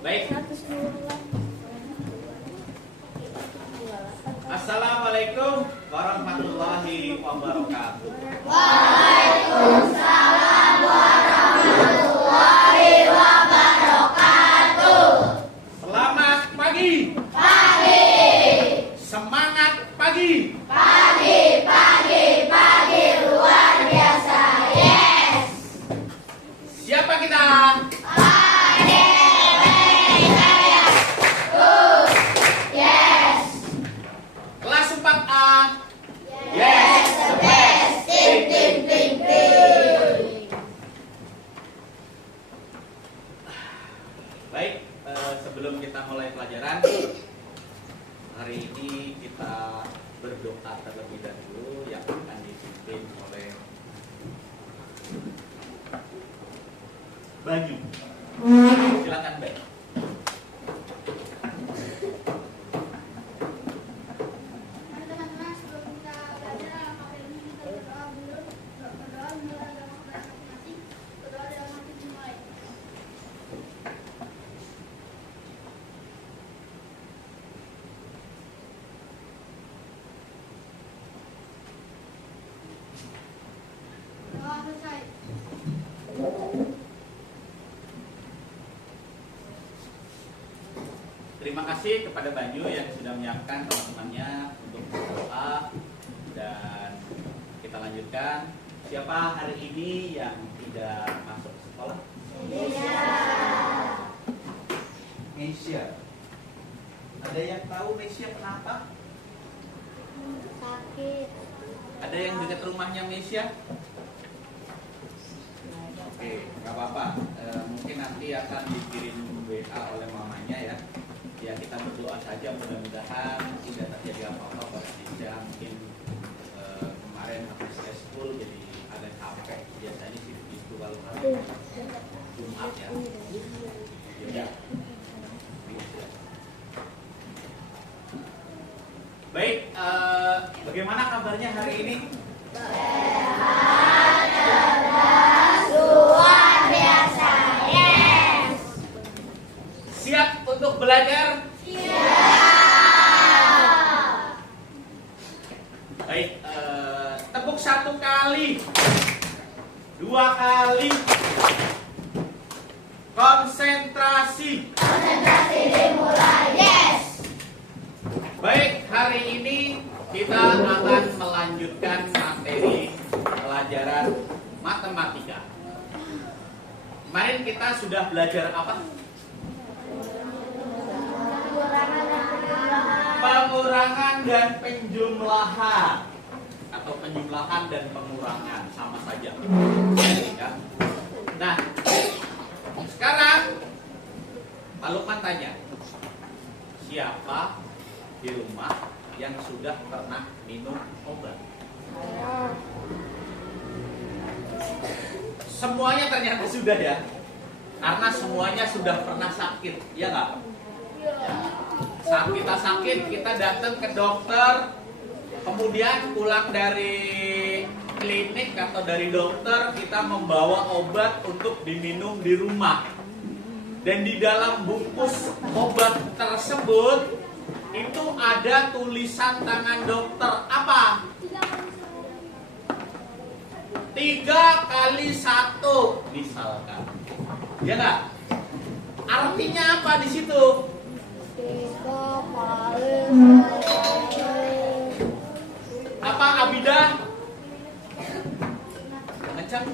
Baik. Assalamualaikum warahmatullahi wabarakatuh. Waalaikumsalam warahmatullahi wabarakatuh. Selamat pagi. Pagi. Semangat pagi. Pagi, pagi, pagi luar biasa. Yes. Siapa kita? Kelas 4A. Yes, the best. Ting, ting, ting, ting. Baik, sebelum kita mulai pelajaran, hari ini kita berdoa terlebih dahulu yang akan dipimpin oleh Banyu. Silakan, Bay. Teman-teman, sebelum kita belajar materi ini, kita berdoa dulu. Berdoa mulai dalam kelas masing-masing. Berdoa dalam hati dimulai. Doa selesai. Terima kasih kepada Banyu yang sudah menyiapkan teman-temannya untuk berdoa, dan kita lanjutkan. Siapa hari ini yang tidak masuk sekolah? Mesia. Ada yang tahu Mesia kenapa? Sakit. Ada yang dekat rumahnya Mesia? Oke, nggak apa-apa. Mungkin nanti akan dikirim WA oleh mamanya ya. Ya, kita berdoa saja, mudah-mudahan tidak terjadi apa-apa pada Mesia. Mungkin kemarin habis school jadi ada capek. Biasanya sih itu kalau hari Jumat ya. Ya. Baik, bagaimana kabarnya hari ini? Luar biasa. Yes. Siap untuk belajar? Baik, tepuk 1 kali, 2 kali, konsentrasi. Konsentrasi dimulai. Yes. Baik, hari ini kita akan melanjutkan materi pelajaran matematika. Kemarin kita sudah belajar apa? Pengurangan dan penjumlahan, atau penjumlahan dan pengurangan, sama saja ya. Nah, sekarang Pak Lukman tanya, siapa di rumah yang sudah pernah minum obat? Semuanya ternyata sudah ya, karena semuanya sudah pernah sakit, ya nggak? Saat kita sakit, kita datang ke dokter, kemudian pulang dari klinik atau dari dokter, kita membawa obat untuk diminum di rumah. Dan di dalam bungkus obat tersebut itu ada tulisan tangan dokter. Apa? 3x1 misalkan. Ya nggak? Artinya apa di situ? 3 kali. Apa, Abida? Kencang.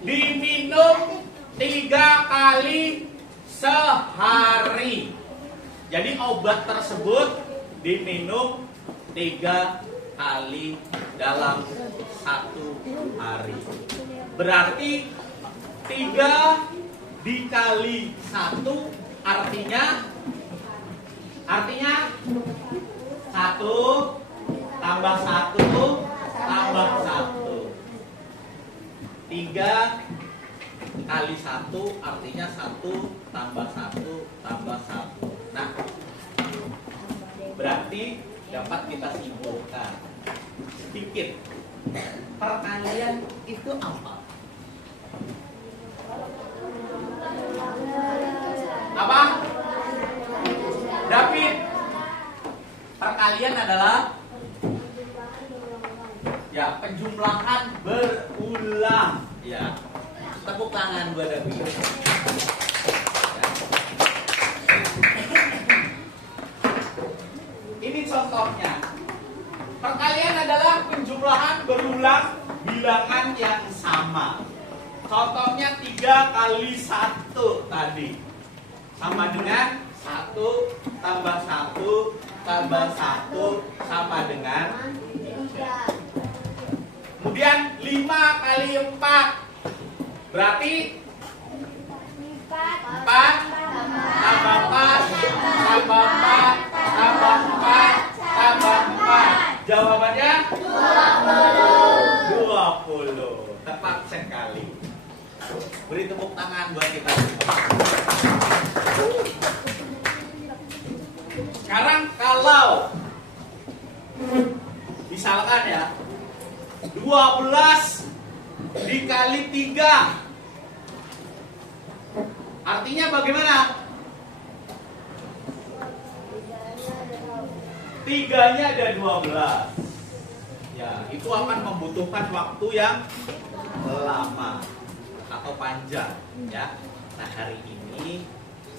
Diminum 3 kali sehari. Jadi obat tersebut diminum 3 kali dalam 1 hari. Berarti 3 dikali 1 artinya 1 tambah 1 tambah 1. 3 kali 1 artinya 1 tambah 1 tambah 1. Nah, berarti dapat kita simpulkan sedikit. Perkalian itu apa? ulang ya. Tepuk tangan buat Dabi. Ini contohnya. Perkalian adalah penjumlahan berulang bilangan yang sama. Contohnya 3 kali 1 tadi. Sama dengan 1 tambah 1 tambah 1 sama dengan 3. Kemudian 5 kali 4 berarti 4 tambah 4 tambah 4 tambah 4 tambah 4. Jawabannya 20. Tepat sekali. Beri tepuk tangan buat kita semua. Sekarang kalau misalkan ya 12 dikali 3 artinya bagaimana? Tiganya ada 12. Ya, itu akan membutuhkan waktu yang lama atau panjang ya. Nah, hari ini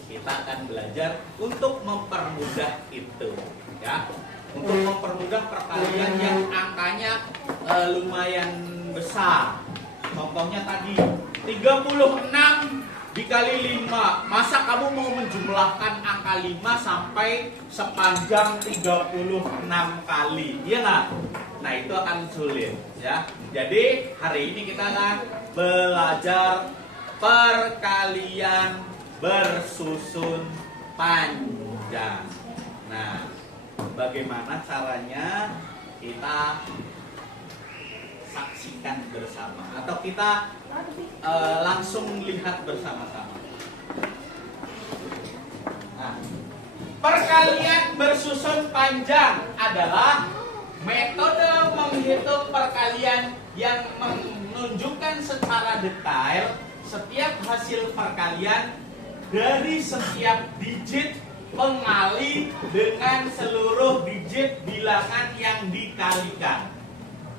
kita akan belajar untuk mempermudah itu ya. Untuk mempermudah perkalian yang angkanya lumayan besar. Contohnya tadi 36 dikali 5. Masa kamu mau menjumlahkan angka 5 sampai sepanjang 36 kali? Iya nggak? Nah, itu akan sulit ya. Jadi hari ini kita akan belajar perkalian bersusun panjang. Nah, bagaimana caranya kita saksikan bersama atau kita langsung lihat bersama-sama. Nah, perkalian bersusun panjang adalah metode menghitung perkalian yang menunjukkan secara detail setiap hasil perkalian dari setiap digit pengali dengan seluruh digit bilangan yang dikalikan.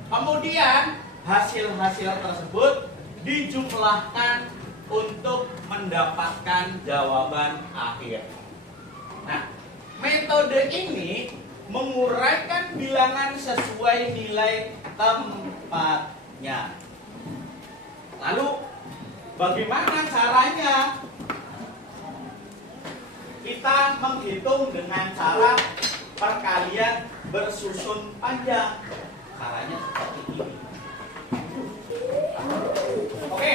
Kemudian hasil-hasil tersebut dijumlahkan untuk mendapatkan jawaban akhir. Nah, metode ini menguraikan bilangan sesuai nilai tempatnya. Lalu bagaimana caranya? Kita menghitung dengan cara perkalian bersusun panjang. Caranya seperti ini. Oke.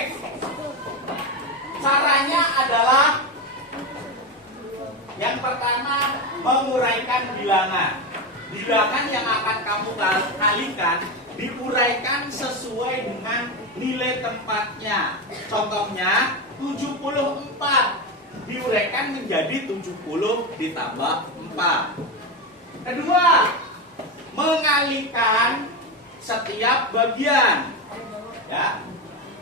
Caranya adalah yang pertama menguraikan bilangan. Bilangan yang akan kamu kalikan diuraikan sesuai dengan nilai tempatnya. Contohnya 74 diuraikan menjadi 70 ditambah 4. Kedua, mengalikan setiap bagian. Ya.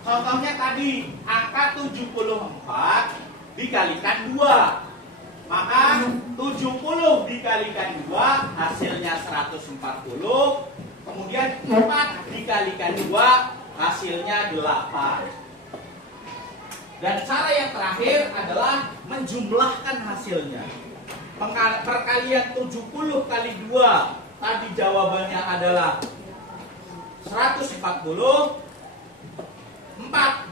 Contohnya tadi angka 74 dikalikan 2. Maka 70 dikalikan 2 hasilnya 140. Kemudian 4 dikalikan 2 hasilnya 8. Dan cara yang terakhir adalah menjumlahkan hasilnya. Perkalian 70 kali 2 tadi jawabannya adalah 140. 4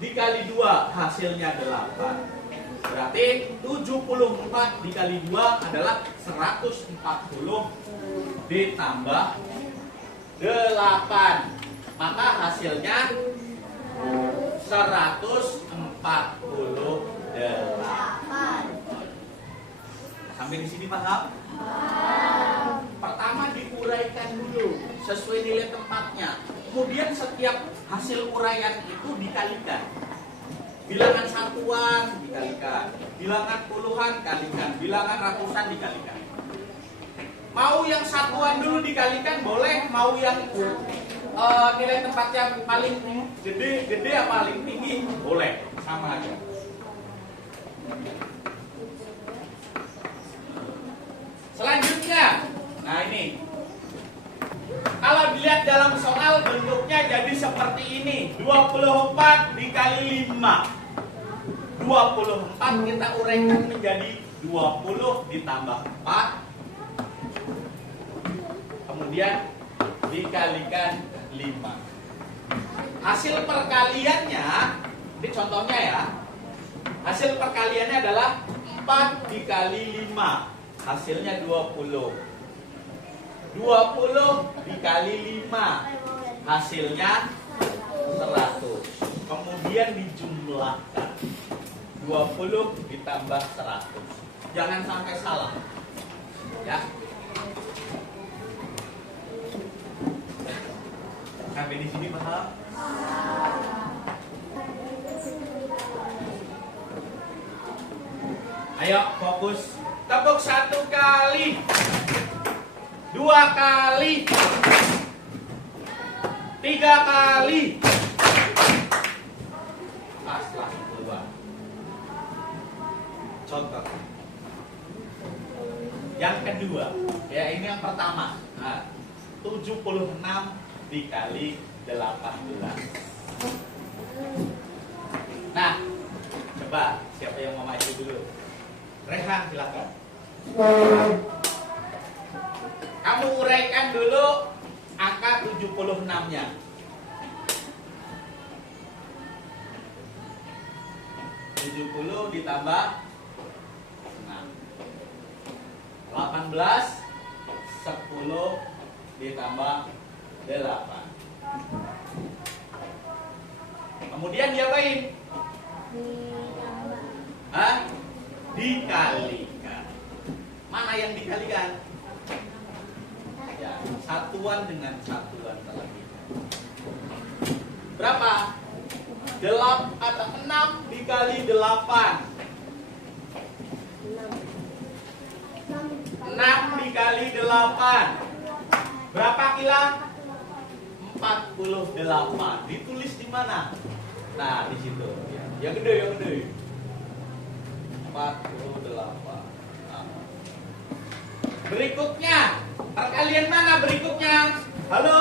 dikali 2 hasilnya 8. Berarti 74 dikali 2 adalah 140 ditambah 8. Maka hasilnya 148. Sampai di sini paham? Pertama diuraikan dulu sesuai nilai tempatnya. Kemudian setiap hasil uraian itu dikalikan. Bilangan satuan dikalikan, bilangan puluhan kalikan, bilangan ratusan dikalikan. Mau yang satuan dulu dikalikan boleh, mau yang nilai tempatnya paling gede apa paling tinggi boleh, sama aja. Selanjutnya, nah ini kalau dilihat lihat dalam soal bentuknya jadi seperti ini. 24 dikali 5. 24 kita uraikan menjadi 20 ditambah 4. Kemudian dikalikan 5. Hasil perkaliannya, ini contohnya ya. Hasil perkaliannya adalah 4 dikali 5. Hasilnya 20. 20 dikali 5. Hasilnya 100. Kemudian dijumlahkan. 20 ditambah 100. Jangan sampai salah. Ya. Sampai di sini paham? Ayo fokus. Tepuk 1 kali, 2 kali, 3 kali. Pas langsung keluar. Contoh. Yang kedua, ya ini yang pertama. Nah, 76 dikali 18. Nah, coba siapa yang mau maju dulu? Rehan, silakan. Kamu uraikan dulu angka 76-nya. 70 ditambah 6. 18, 10 ditambah 8. Kemudian diapain? Hah? Dikalikan. Mana yang dikalikan? Ya, satuan dengan satuan terlebih. Berapa? 6 dikali 8. 6 dikali 8. Berapa kila? 48. Ditulis di mana? Nah, di situ. Yang gede, yang gede. 48. Nah. Berikutnya, perkalian mana berikutnya? Halo?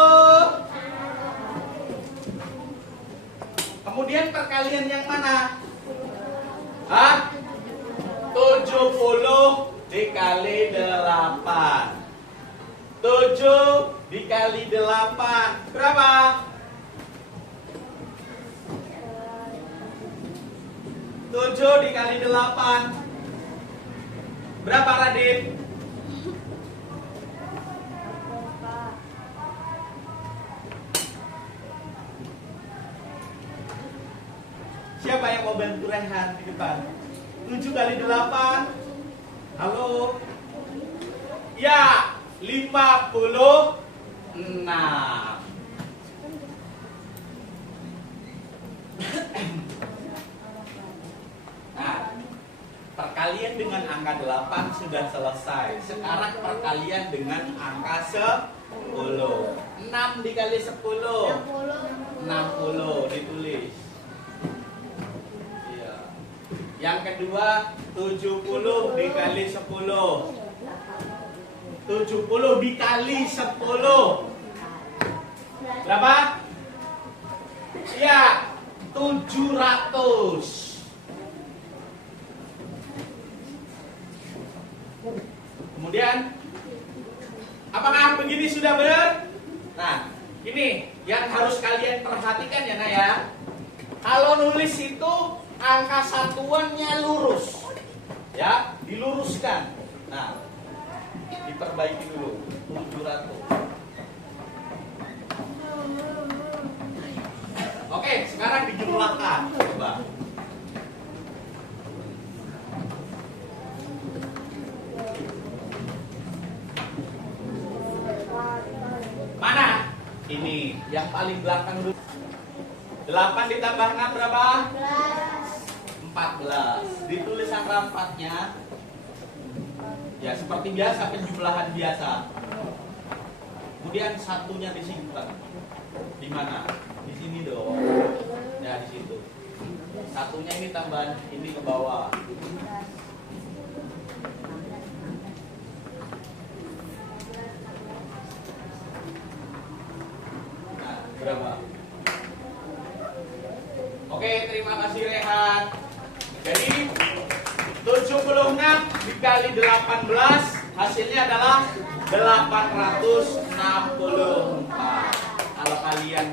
Kemudian perkalian yang mana? Hah? 70 dikali 8. 7 dikali 8. Berapa? 7 dikali 8. Berapa, Radit? Siapa yang mau bantu Rehan di depan? 7 kali 8. Halo? Ya, 56. Nah, perkalian dengan angka 8 sudah selesai. Sekarang perkalian dengan angka 10. 6 dikali 10. 60 ditulis. Iya. Yang kedua 70 dikali 10. 70 dikali 10. Berapa? Ya, 700. Kemudian, apakah begini sudah benar? Nah, ini yang harus kalian perhatikan ya, Nak ya. Kalau nulis itu angka satuannya lurus, ya, diluruskan. Nah, diperbaiki dulu. 700. Oke, sekarang dijumlahkan. Coba. Mana? Ini yang paling belakang dulu. 8 ditambah 6 berapa? 14. Ditulis angka 4-nya. Ya, seperti biasa, penjumlahan biasa. Kemudian satunya disimpan. Di mana? Di sini dong. Ya, di situ. Satunya ini tambahan ini ke bawah. Oke, terima kasih Rehan. Jadi 76 dikali 18 hasilnya adalah 864. Kalau kalian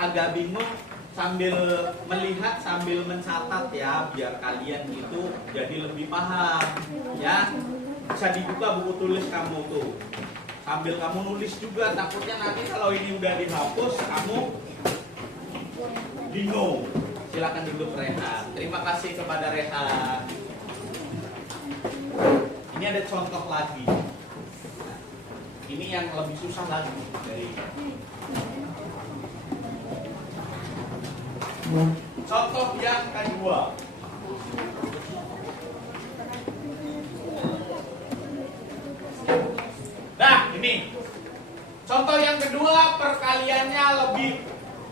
agak bingung, sambil melihat sambil mencatat ya, biar kalian itu jadi lebih paham ya. Bisa dibuka buku tulis kamu tuh, sambil kamu nulis juga. Takutnya nanti kalau ini udah dihapus kamu bingung. Silakan duduk Rehan. Terima kasih kepada Rehan. Ini ada contoh lagi. Ini yang lebih susah lagi dari contoh yang kedua. Nah, ini contoh yang kedua, perkaliannya lebih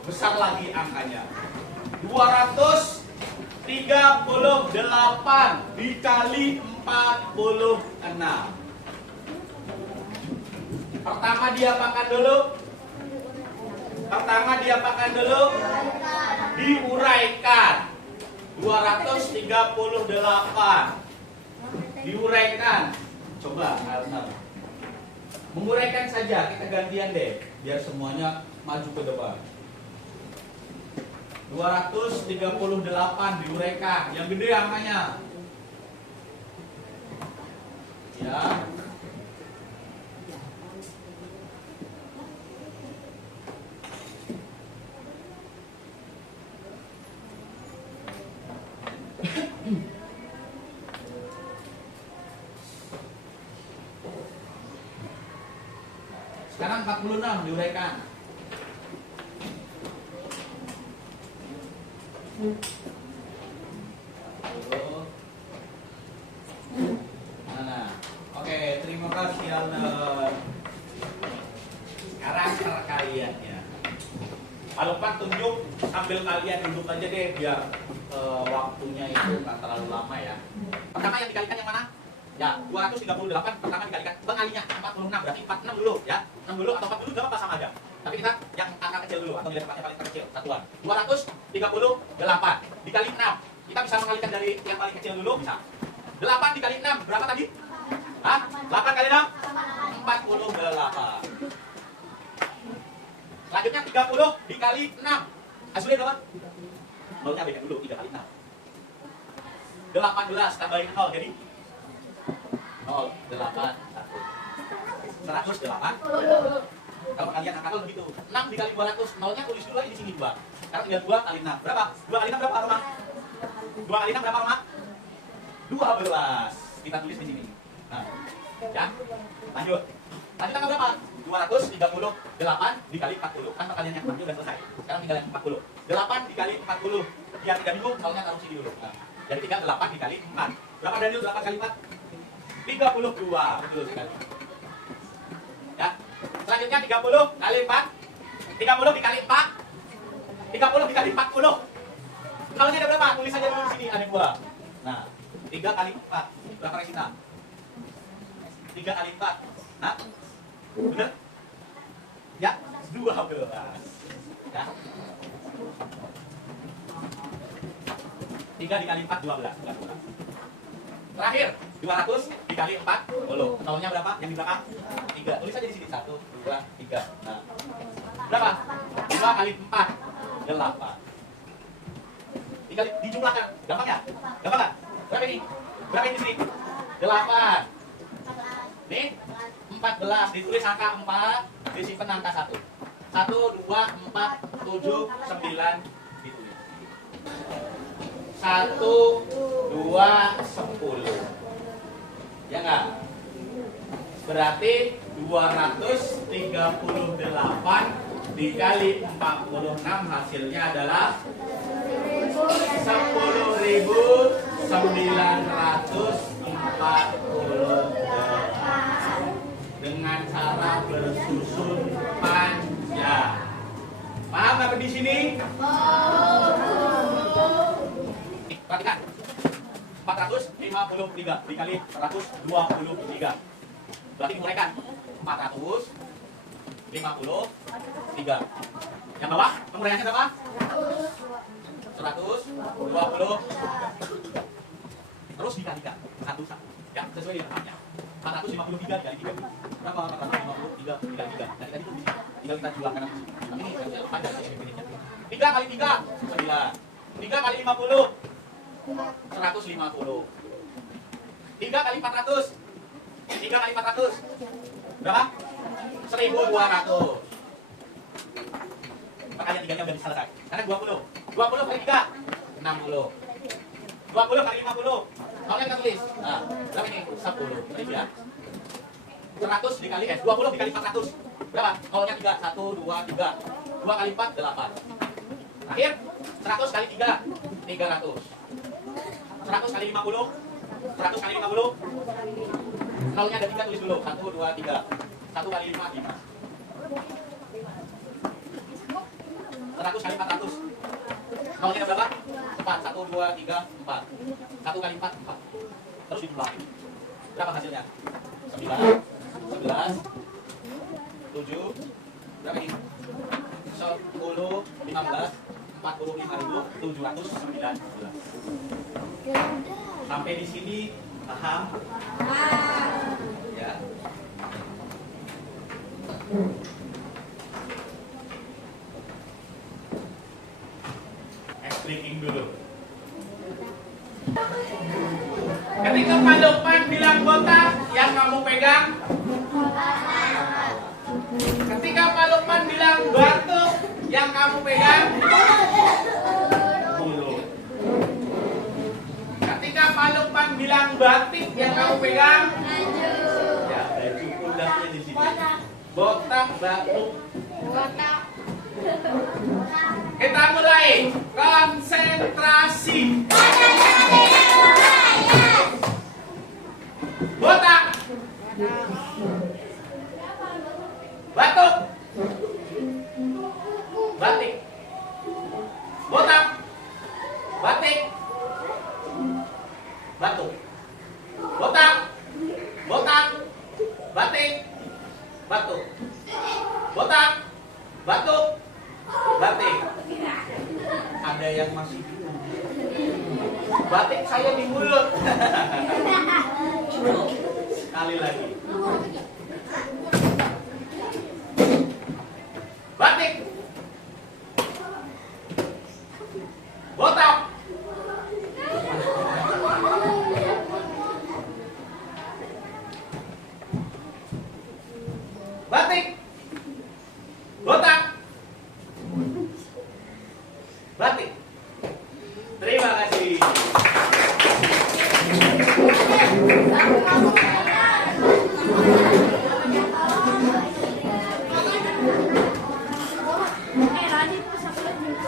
besar lagi angkanya. 238 dikali 46. Pertama diapakan dulu? Diuraikan. 238 diuraikan. Coba Arnal, menguraikan saja, kita gantian deh biar semuanya maju ke depan. 238 diuraikan, yang gede angkanya ya. Sekarang 46 diuraikan. Nah, oke, terima kasih Alner. Sekarang perkaliannya. Kalau Pak tunjuk sambil kalian duduk aja deh biar waktunya itu nggak terlalu lama ya. Pertama yang dikalikan yang mana? Ya, 238 pertama dikalikan pengalinya 46, berarti 46 dulu ya. 6 dulu atau 4 dulu gak apa-apa, sama aja. Tapi kita yang angka kecil dulu atau nilai tempatnya paling kecil, satuan. 238 dikali 6. Kita bisa mengalikan dari yang paling kecil dulu, bisa. 8 dikali 6 berapa tadi? Hah? 8 kali 6? 48. Selanjutnya 30 dikali 6. Hasilnya berapa? Nolnya beda dulu, 3 kali 6. 18 tambahin 0 jadi 0, 8, 1. 108. Kalau kalian angka 0 begitu. 6 dikali 200, nolnya tulis dulu aja di sini 2. Sekarang tinggal 2 kali 6. Berapa? 2 kali 6 berapa, Roma? 2 kali 6 berapa, Roma? 12. Kita tulis di sini. Nah, ya. Lanjut. Tadi tanggal berapa? 238 dikali 40. Kan perkalian yang 40 udah selesai. Sekarang tinggal yang 40. 8 dikali 40. Biar tidak bingung, nolnya taruh sini dulu. Nah, jadi tinggal 8 dikali 4. Berapa Daniel 8 kali 4? 32. Betul sekali. Ya. Selanjutnya 30 kali 4. 30 dikali 4. 30 dikali 40. Nolnya ada berapa? Tulis aja dulu di sini, ada 2. Nah, 3 kali 4. Berapa Resita? 3 kali 4. Nah, bener? Ya, 12. Ya. 3 dikali 4, 12. Terakhir, 200 dikali 40. Nolnya berapa? Yang di belakang? 3. Tulis aja di sini. 1, 2, 3. Nah, berapa? 2 kali 4, 8. Tinggal dijumlahkan. Gampang ya? Gampang nggak? Berapa ini? Berapa ini di sini? 8. Nih, 14. Ditulis angka 4, disimpan angka 1. 1, 2, 4, 7, 9. Ditulis. 1, 2, 10. Ya nggak? Berarti 238 dikali 46 hasilnya adalah 10.948 dengan cara bersusun panjang. Paham nggak di sini? Perhatikan. 453 dikali 123. Berarti dimulaikan 453. Yang bawah penguraiannya berapa? 120. Terus dikalikan satu. Ya, sesuai dengan angkanya. 453 dikali 3. Berapa? 453 dikali 3. Nah, tadi itu tinggal kita jual kanan sini. Ini panjang sih definisinya. 3 kali 3 9. 3 kali 50 150. 3 kali 400. 3 kali 400 berapa? 1200. Perkalian 3-nya udah bisa selesai. Sekarang 20. 20 kali 3 60. 20 kali 50. Kalau kita tulis. Nah, berapa ini? 10. Ini ya. 100 dikali 20 dikali 400. Berapa? Kolnya 3. 1 2 3. 2 kali 4 8. Terakhir 100 kali 3 300. 100 kali 50. 100 kali 50. Nolnya ada 3, tulis dulu. 1 2 3. 1 kali 5 5. 100 kali 400. Nolnya ada berapa? 4. 1 2 3 4. 1 kali 4 4. Terus dijumlahin. Berapa hasilnya? 9 11 7. Berapa ini? 10 15 45.719. Sampai di sini paham? Ya. Expliking dulu. Ketika Pak Lukman bilang botak, yang kamu pegang? Ketika Pak Lukman bilang batuk, yang kamu pegang? Mulut. Ketika Pak Lukman bilang batik, yang kamu pegang? Ya, baju pundaknya di sini. Botak, batuk. Kita mulai. Konsentrasi. Botak. Batuk. Batik. Botak. Batik. Batuk. Botak. Botak. Batik. Batuk. Botak. Batuk. Batik. Ada yang masih bingung. Batik saya di mulut. Sekali lagi. Batik. Botak. Batik. Botak. Batik. Terima kasih.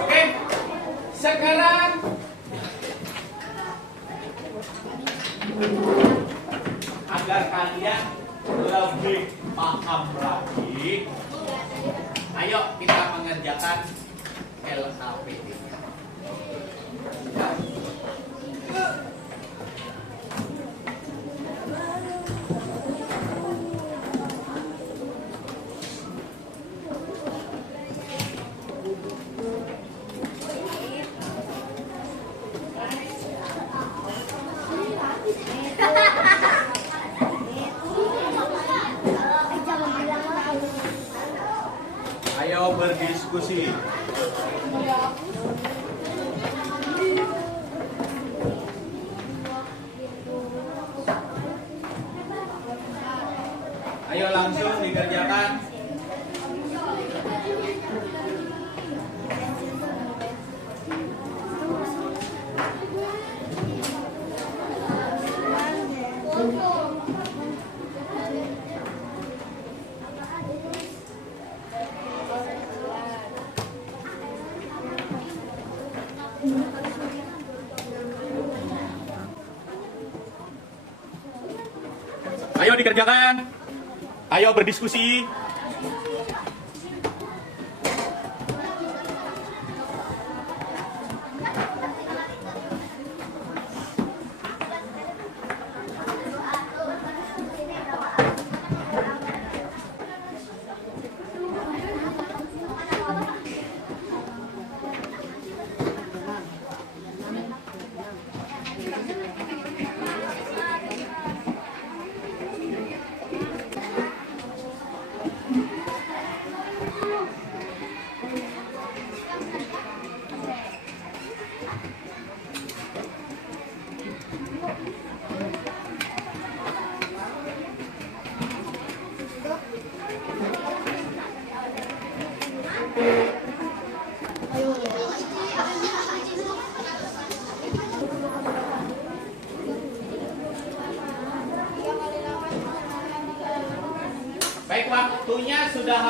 Oke. Sekarang agar kalian lebih paham lagi, ayo kita mengerjakan LKPD. Ayo berdiskusi. Ayo langsung dikerjakan. Ayo dikerjakan. Ayo berdiskusi.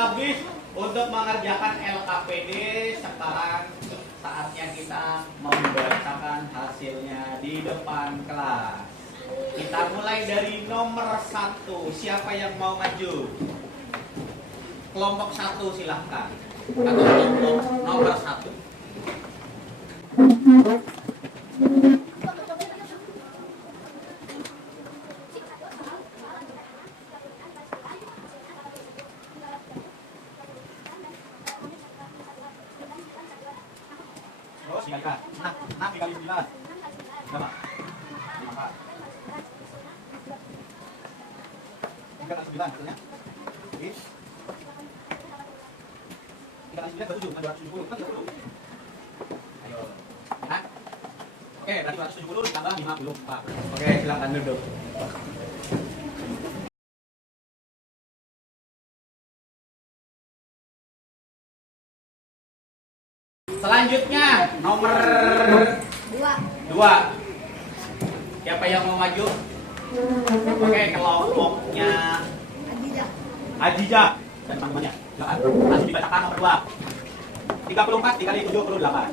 habis untuk mengerjakan LKPD. Sekarang saatnya kita membacakan hasilnya di depan kelas. Kita mulai dari nomor 1. Siapa yang mau maju? Kelompok 1 silahkan. Atau kelompok nomor 1. Terus dikalikan. 6 dikali 9. Berapa? 5. 3 kali 9 hasilnya. Oke. 3 kali 9 berapa? 7. 270. Kan 30. Ayo. Nah. Oke, berarti 270 ditambah 54. Oke, silakan duduk. Selanjutnya nomor 2. Siapa yang mau maju? Oke, kelompoknya Adija dan teman-temannya. Silakan. Langsung dibacakan nomor 2. 34 dikali 78.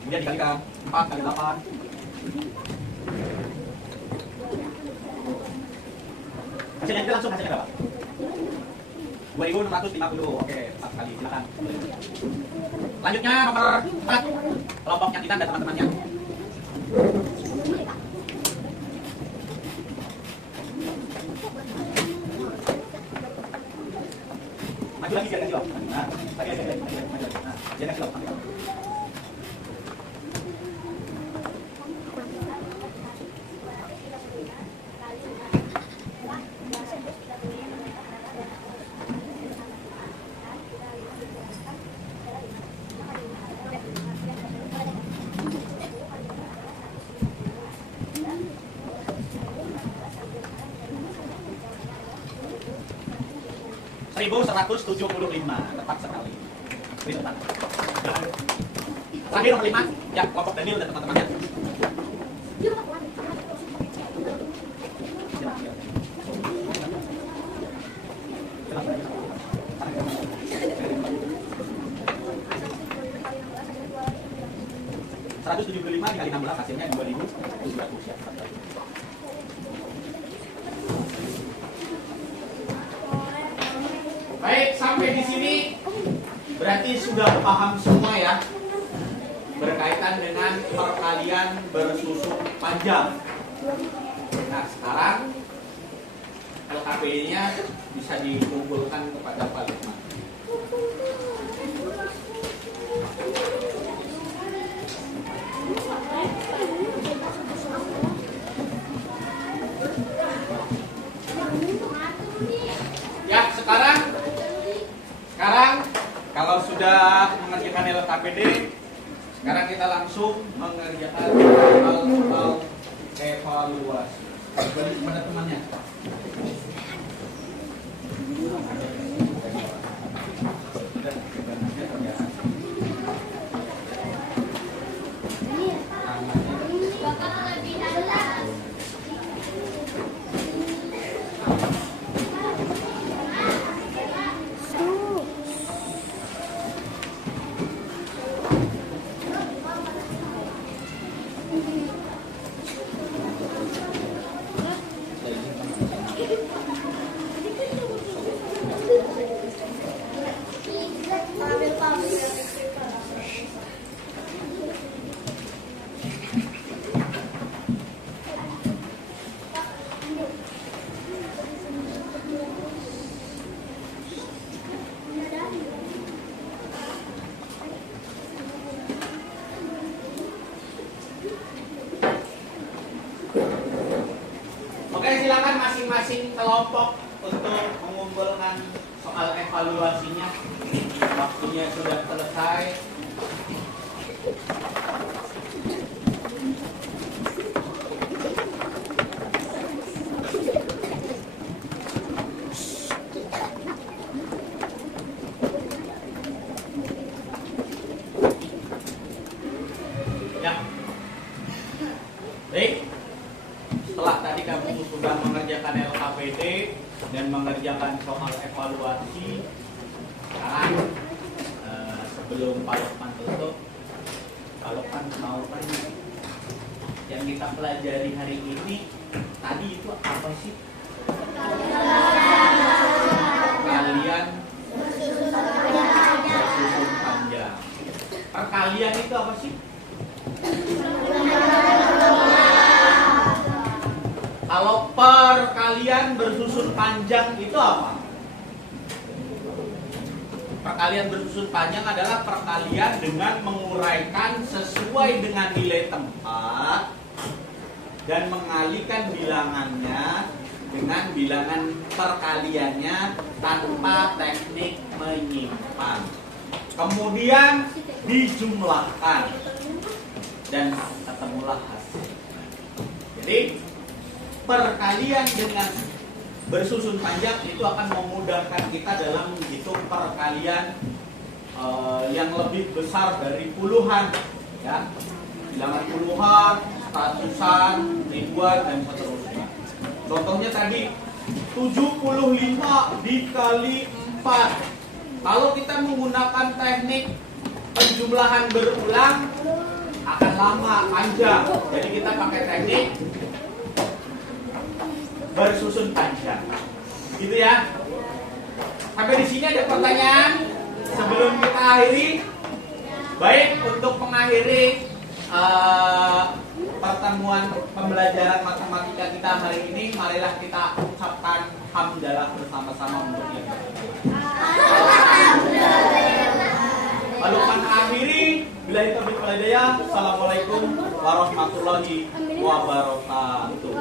Kemudian dikalikan 4 kali 8. Hasilnya itu langsung hasilnya berapa? 2650. Oke, 4 kali, silakan. Lanjutnya nomor 4. Kelompoknya Titan dan teman-temannya. Maju lagi biar kasih loh. Nah, lagi. Nah, biar kasih loh. lima, tepat sekali. Ini tepat. Terakhir nomor 5, ya kelompok Daniel dan teman-temannya. ...175 dikali 16 hasilnya 2.700 ya. Baik, sampai di sini berarti sudah paham semua ya berkaitan dengan perkalian bersusun panjang. Nah, sekarang LKP-nya bisa dikumpulkan kepada Pak Lukman. Ya, sekarang kalau sudah mengerjakan LKPD, sekarang kita langsung mengerjakan hal-hal evaluasi. Balik kepada temannya. Oke, silakan masing-masing kelompok untuk mengumpulkan soal evaluasinya. Waktunya sudah selesai. Ya. Baik. dan mengerjakan soal evaluasi. Sekarang sebelum Pak Lukman tutup, Pak Lukman mau tanya, yang kita pelajari hari ini tadi itu apa sih? Perkalian bersusun panjang. Perkalian itu apa sih? Kalau perkalian bersusun panjang itu apa? Perkalian bersusun panjang adalah perkalian dengan menguraikan sesuai dengan nilai tempat dan mengalihkan bilangannya dengan bilangan perkaliannya tanpa teknik menyimpan. Kemudian dijumlahkan dan ketemulah hasil. Jadi perkalian dengan bersusun panjang itu akan memudahkan kita dalam menghitung perkalian yang lebih besar dari puluhan, ya, bilangan puluhan, ratusan, ribuan dan seterusnya. Contohnya tadi 75 dikali 4. Kalau kita menggunakan teknik penjumlahan berulang akan lama, panjang. Jadi kita pakai teknik bersusun panjang. Gitu ya. Sampai di sini ada pertanyaan sebelum kita akhiri. Baik, untuk mengakhiri pertemuan pembelajaran matematika kita hari ini, marilah kita ucapkan hamdalah bersama-sama untuk yang Pak Lukman akhiri. Billahi taufiq wal hidayah. Assalamualaikum warahmatullahi wabarakatuh.